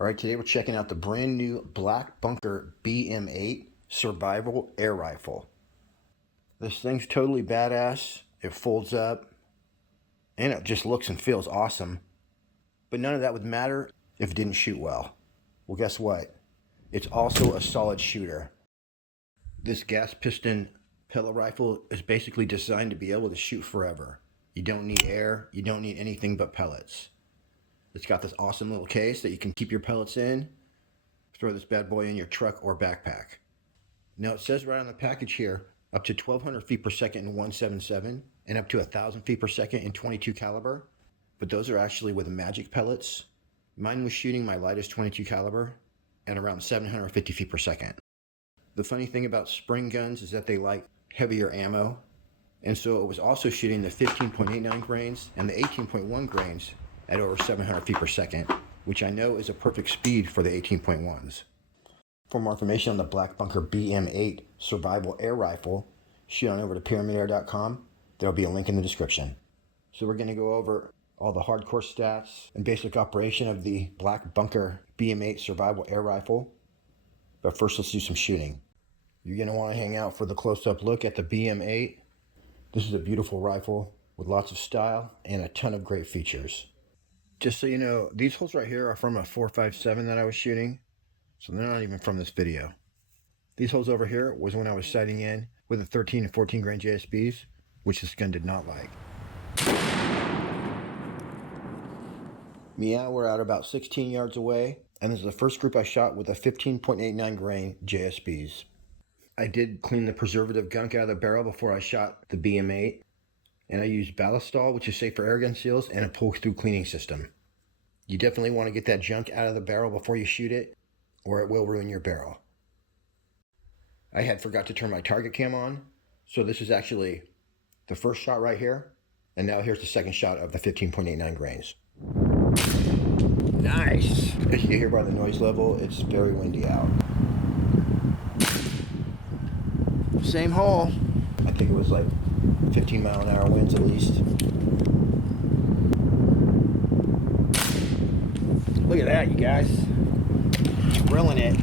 Alright, today we're checking out the brand new Black Bunker BM8 Survival Air Rifle. This thing's totally badass. It folds up and it just looks and feels awesome. But none of that would matter if it didn't shoot well. Well, guess what? It's also a solid shooter. This gas piston pellet rifle is basically designed to be able to shoot forever. You don't need air, you don't need anything but pellets. It's got this awesome little case that you can keep your pellets in. Throw this bad boy in your truck or backpack. Now it says right on the package here, up to 1,200 feet per second in 177 and up to 1,000 feet per second in 22 caliber. But those are actually with magic pellets. Mine was shooting my lightest 22 caliber at around 750 feet per second. The funny thing about spring guns is that they like heavier ammo. And so it was also shooting the 15.89 grains and the 18.1 grains at over 700 feet per second, which I know is a perfect speed for the 18.1s. For more information on the Black Bunker BM8 Survival Air Rifle, shoot on over to pyramidair.com. There'll be a link in the description. So we're going to go over all the hardcore stats and basic operation of the Black Bunker BM8 Survival Air Rifle. But first, let's do some shooting. You're going to want to hang out for the close-up look at the BM8. This is a beautiful rifle with lots of style and a ton of great features. Just so you know, these holes right here are from a 4.57 that I was shooting, so they're not even from this video. These holes over here was when I was sighting in with the 13 and 14 grain JSBs, which this gun did not like. Meow, we're out about 16 yards away, and this is the first group I shot with a 15.89 grain JSBs. I did clean the preservative gunk out of the barrel before I shot the BM8. And I used ballistol, which is safe for airgun seals, and a pull-through cleaning system. You definitely want to get that junk out of the barrel before you shoot it, or it will ruin your barrel. I had forgot to turn my target cam on, so this is actually the first shot right here, and now here's the second shot of the 15.89 grains. Nice! As you can hear by the noise level, it's very windy out. Same hole. I think it was like 15 mile an hour winds at least. Look at that, you guys. Drilling it.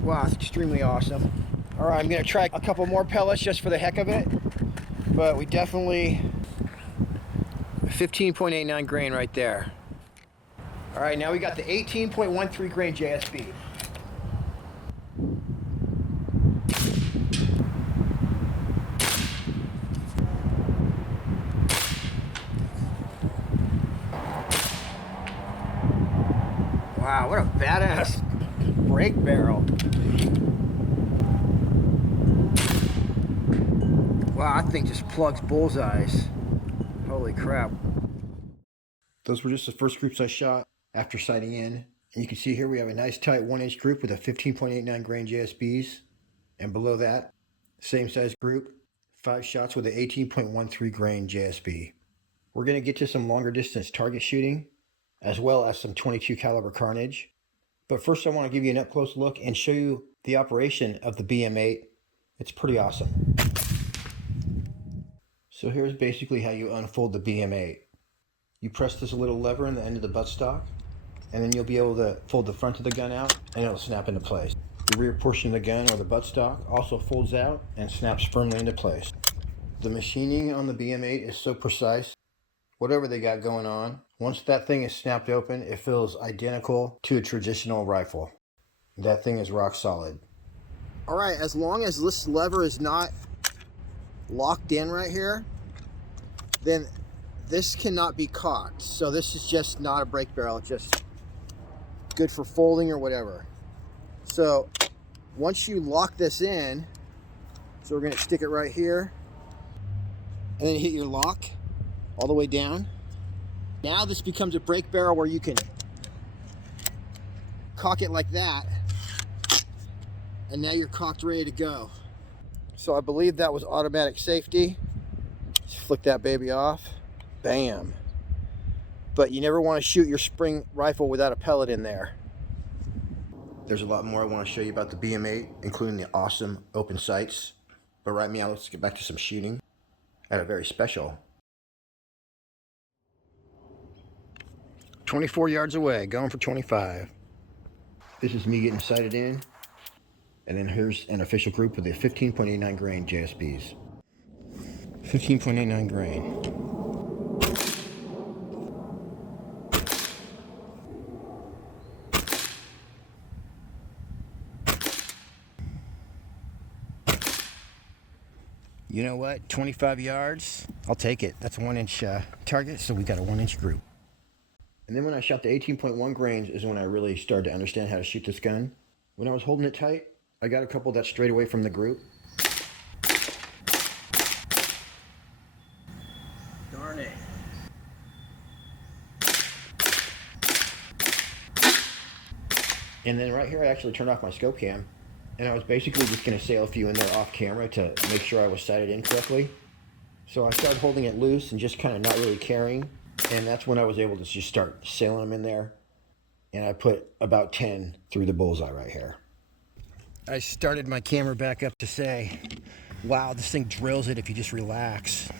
Wow, it's extremely awesome. All right, I'm gonna try a couple more pellets just for the heck of it. But we definitely 15.89 grain right there. All right, now we got the 18.13 grain JSB. Wow, what a badass brake barrel. Wow, that thing just plugs bullseyes. Holy crap. Those were just the first groups I shot after sighting in. And you can see here we have a nice tight 1-inch group with a 15.89 grain JSBs. And below that, same size group, 5 shots with an 18.13 grain JSB. We're going to get to some longer distance target shooting, as well as some 22 caliber carnage. But first I want to give you an up close look and show you the operation of the BM8. It's pretty awesome. So here's basically how you unfold the BM8. You press this little lever in the end of the buttstock, and then you'll be able to fold the front of the gun out and it'll snap into place. The rear portion of the gun or the buttstock also folds out and snaps firmly into place. The machining on the BM8 is so precise. Whatever they got going on, once that thing is snapped open, it feels identical to a traditional rifle. That thing is rock solid. All right, as long as this lever is not locked in right here, then this cannot be cocked. So this is just not a brake barrel, it's just good for folding or whatever. So once you lock this in, so we're gonna stick it right here, and then hit your lock all the way down. Now this becomes a brake barrel where you can cock it like that, and now you're cocked, ready to go. So I believe that was automatic safety. Just flick that baby off. Bam. But you never want to shoot your spring rifle without a pellet in there. There's a lot more I want to show you about the BM8, including the awesome open sights. But right now, let's get back to some shooting at a very special 24 yards away, going for 25. This is me getting sighted in. And then here's an official group with the 15.89 grain JSBs. 15.89 grain. You know what? 25 yards. I'll take it. That's a 1-inch target, so we got a 1-inch group. And then when I shot the 18.1 grains is when I really started to understand how to shoot this gun. When I was holding it tight, I got a couple that strayed away from the group. Darn it. And then right here I actually turned off my scope cam. And I was basically just going to sail a few in there off camera to make sure I was sighted in correctly. So I started holding it loose and just kind of not really caring. And that's when I was able to just start sailing them in there. And I put about 10 through the bullseye right here. I started my camera back up to say, wow, this thing drills it if you just relax.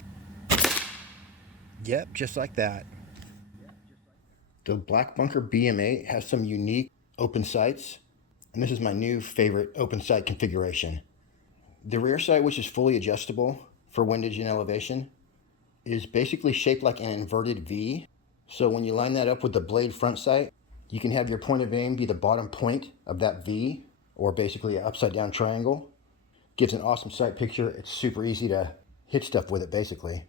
Yep, just like that. The Black Bunker BM8 has some unique open sights. And this is my new favorite open sight configuration. The rear sight, which is fully adjustable for windage and elevation, is basically shaped like an inverted V. So when you line that up with the blade front sight, you can have your point of aim be the bottom point of that V, or basically an upside down triangle. Gives an awesome sight picture. It's super easy to hit stuff with it basically.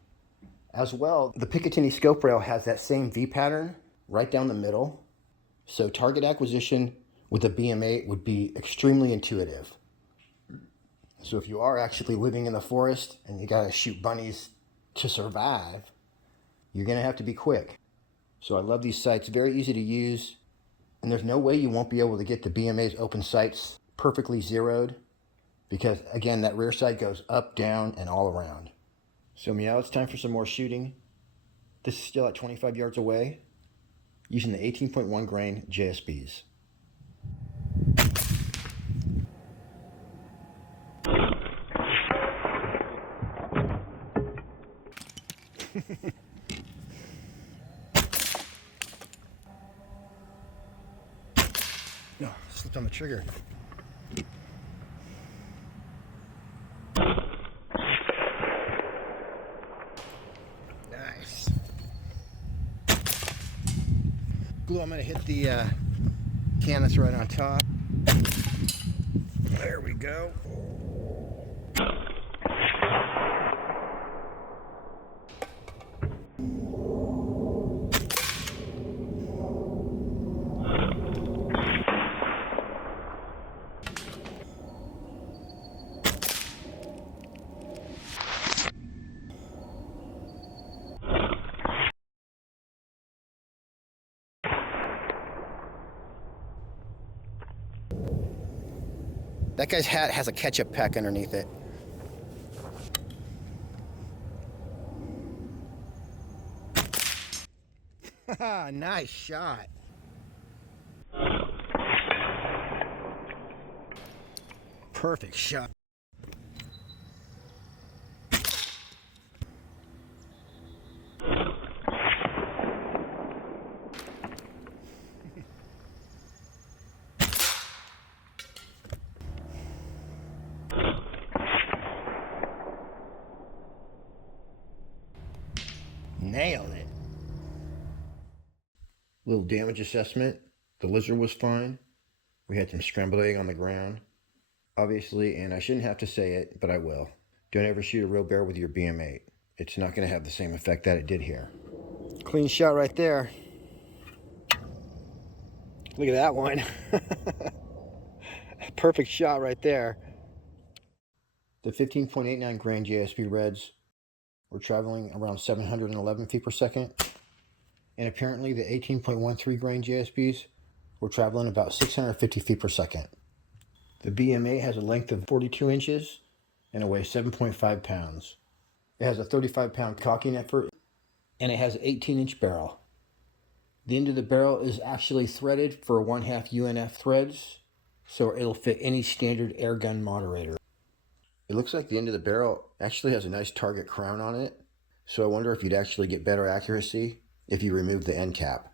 As well, the Picatinny scope rail has that same V pattern right down the middle. So target acquisition with a BM8 would be extremely intuitive. So if you are actually living in the forest and you gotta shoot bunnies to survive, you're gonna have to be quick. So I love these sights, very easy to use, and there's no way you won't be able to get the BM8's open sights perfectly zeroed, because again, that rear sight goes up, down, and all around. So meow, it's time for some more shooting. This is still at 25 yards away, using the 18.1 grain JSBs. No, slipped on the trigger. Nice. Glue, I'm gonna hit the can that's right on top. There we go. That guy's hat has a ketchup pack underneath it. Nice shot. Perfect shot. Nailed it. Little damage assessment. The lizard was fine. We had some scrambled egg on the ground. Obviously, and I shouldn't have to say it, but I will. Don't ever shoot a real bear with your BM8. It's not going to have the same effect that it did here. Clean shot right there. Look at that one. Perfect shot right there. The 15.89 grain JSP Reds were traveling around 711 feet per second. And apparently the 18.13 grain JSPs were traveling about 650 feet per second. The BM8 has a length of 42 inches and it weighs 7.5 pounds. It has a 35-pound cocking effort and it has an 18-inch barrel. The end of the barrel is actually threaded for 1/2 UNF threads, so it'll fit any standard airgun moderator. It looks like the end of the barrel actually has a nice target crown on it, so I wonder if you'd actually get better accuracy if you remove the end cap.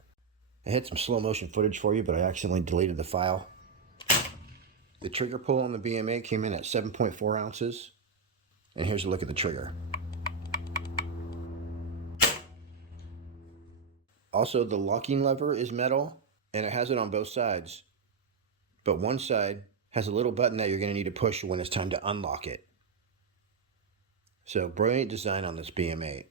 I had some slow motion footage for you, but I accidentally deleted the file. The trigger pull on the BM8 came in at 7.4 ounces. And here's a look at the trigger. Also, the locking lever is metal, and it has it on both sides. But one side has a little button that you're going to need to push when it's time to unlock it. So, brilliant design on this BM8.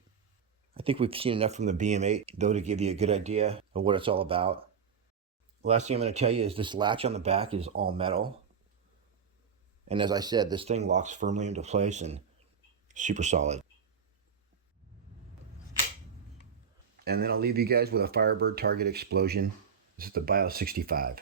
I think we've seen enough from the BM8, though, to give you a good idea of what it's all about. The last thing I'm going to tell you is this latch on the back is all metal. And as I said, this thing locks firmly into place and super solid. And then I'll leave you guys with a Firebird target explosion. This is the Bio 65.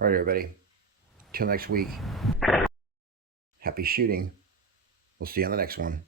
All right, everybody. Till next week. Happy shooting. We'll see you on the next one.